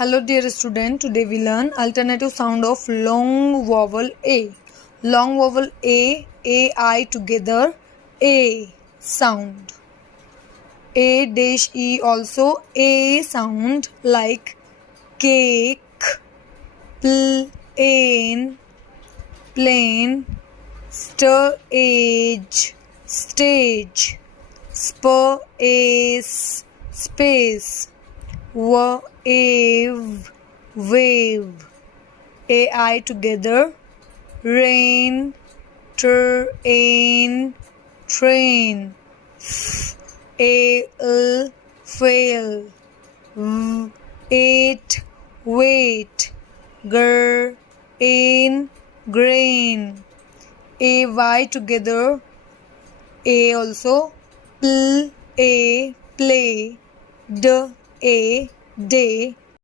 Hello dear student, today we learn alternative sound of long vowel A. Long vowel A, I together, A sound. A dash E also A sound like cake, plain, plane, stage, space, wave, AI together, rain, train, fail, wait, grain, AY together, A also, play, day,